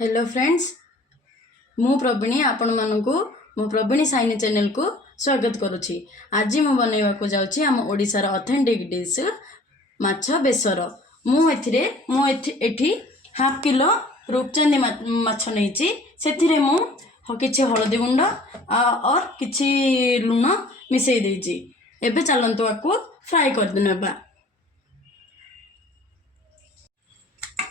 Hello friends, मु प्रवीणी आपण मानकु मो प्रवीणी साइनी चैनल को स्वागत करुछि। आज मु बनैबा को जाउछि हम ओडिसा रो ऑथेंटिक डिश माछ बेसर। मु एठी हाफ किलो रूपचंदी माछ नैछि। सेथिरे मु किछि हळदी गुंड और किछि लूण मिसै देछि। एबे चलंतु आकु फ्राई कर देनेबा।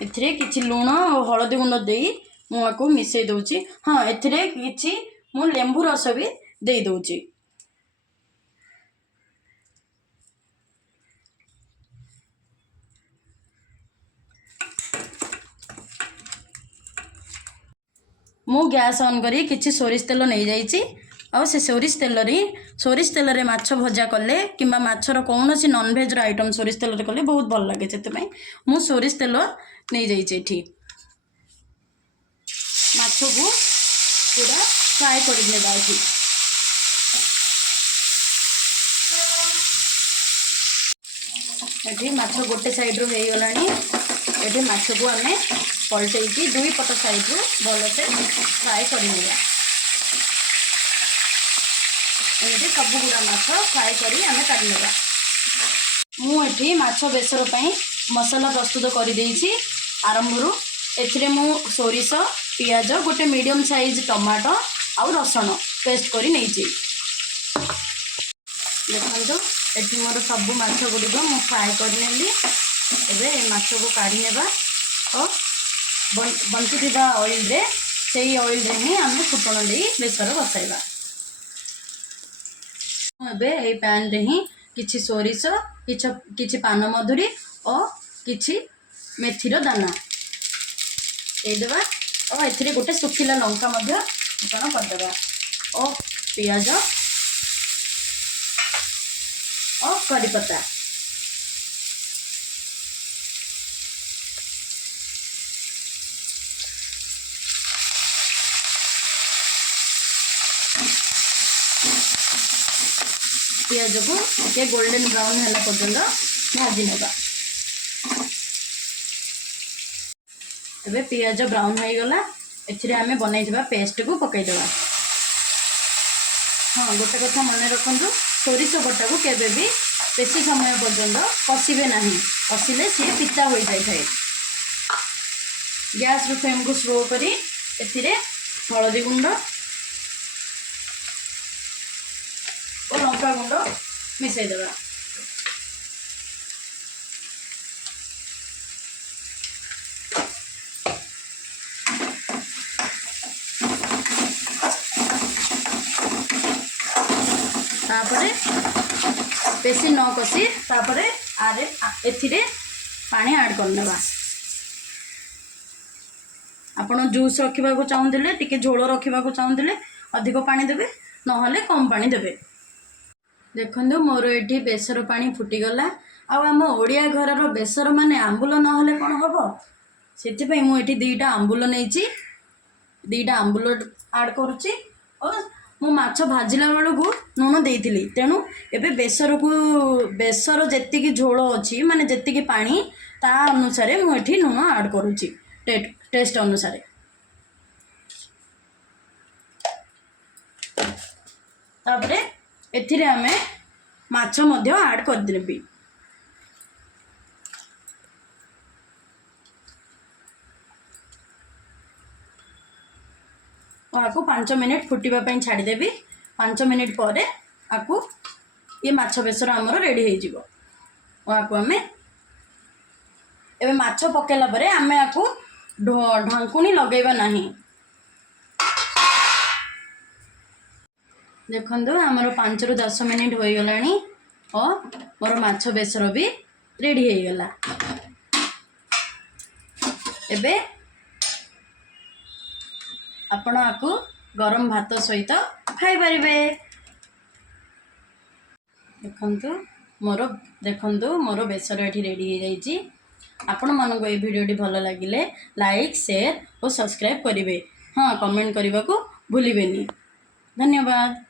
एथिरे किछि लूण और हळदी गुंड देई मु आकु मिसै दउछि। हाँ, एथिरे किछि मु लेंबू रस भी देई दउछि। मु गैस ऑन करी किछि सोरिष तेल नै जाइछि। और से सोरिष तेल रे माछ भजा कले किंबा माछर कौनसी नॉन वेज रो आइटम सोरिष तेल रे कले बहुत भल लागे। सेते पई मु सोरिष तेल नै जाइछि। एठी माछ को पूरा फ्राई कर देबा। एठी माछ गोटे साइड रो हे गलानी। एठी माछ को हमें पलटै की दुई पट साइड रो भल से फ्राई कर लेबा। एठी सब गुडा माछ फ्राई करी हमें काट लेबा। मु एठी माछ बेसर पई मसाला प्रस्तुत कर देइछि। आरंभ रु एथिरे मु सोरिष पियाज गोटे मीडियम साइज टमाटो और रसुण पेस्ट करी नैछि। देखो एठी मोर सब माछ गुड़िक मु फ्राई करनेली। एबे माछ को काढ़ी नेबा और बंची ऑयल रे सेही ऑयल रे ही हमें फुटण दे बेसर बसाइबा। एबे ए पैन रे ही किछि सोरिष किछि पान मधुरी और किछि मेथीर दाना देदेबा। और एथिरे गोटे सुखिला लंका मध्य फुटण करदेबा और पियाज और करी पत्ता। पियाज को के गोल्डन ब्राउन हैला पर्यंत भाजी नेबा। एबे पियाज ब्राउन हो गला। एथिरे हमें बनैथिबा पेस्ट को पकै देबा। हाँ, गोटे कथा मन रखु, सोरिष बटा को केबे भी बेसी समय पर्यंत कषिबे नहीं। कषिले सी पिता हो जाए। गैस रो फ्लेम को स्लो करी एथिरे हळदी गुंड और लंका गुंड मिसै देबा। तापरे बेसी न कषि तापरे एथिरे पानी ऐड करनेबा। आपण जूस रखिबा को चाहुथिले टिके झोल रखिबा को चाहुथिले अधिक पानी देबे, नहले कम पानी देबे। देखंदो मोर एठी बेसर पानी फुटी गला। आ हम ओडिया घर रो बेसर माने आंबुल नहले कोन हबो। सेति पई मु एठी दुईटा आंबुल नैची। दुईटा आंबुल ऐड करूची और मु माछ भाजिला बेलू को लुण देइथिली। तेणु एबे बेसर जेतिकी झोल अछि माने जेतिकी पानी ता अनुसार मु एठी लुण ऐड करूची टेस्ट अनुसार। तापरे एथिरे हमें माछ मध्य ऐड कर देबी। आपको 5 मिनिट फुटिबा पई छाड़ी देबी। 5 मिनिट पर आपको ये माछ बेसर हमर रेडी हो जिवो। और आपको हमें एबे माछ पकेला परे हमें आपको ढांकुनी लगेबा नहीं। देखंदो हमर 5 रु 10 मिनिट हो गलानी और मोर माछ बेसर भी रेडी हो गला। एबे आपण आकु गरम भात सहित खाई परिबे। देखंतु मोर बेसर एठी रेडी हो जाइछि। आपण मानको ए वीडियोटी भल लागिले लाइक शेयर और सब्सक्राइब करिवे। हाँ, कमेंट करने को भूलिबेनी। धन्यवाद।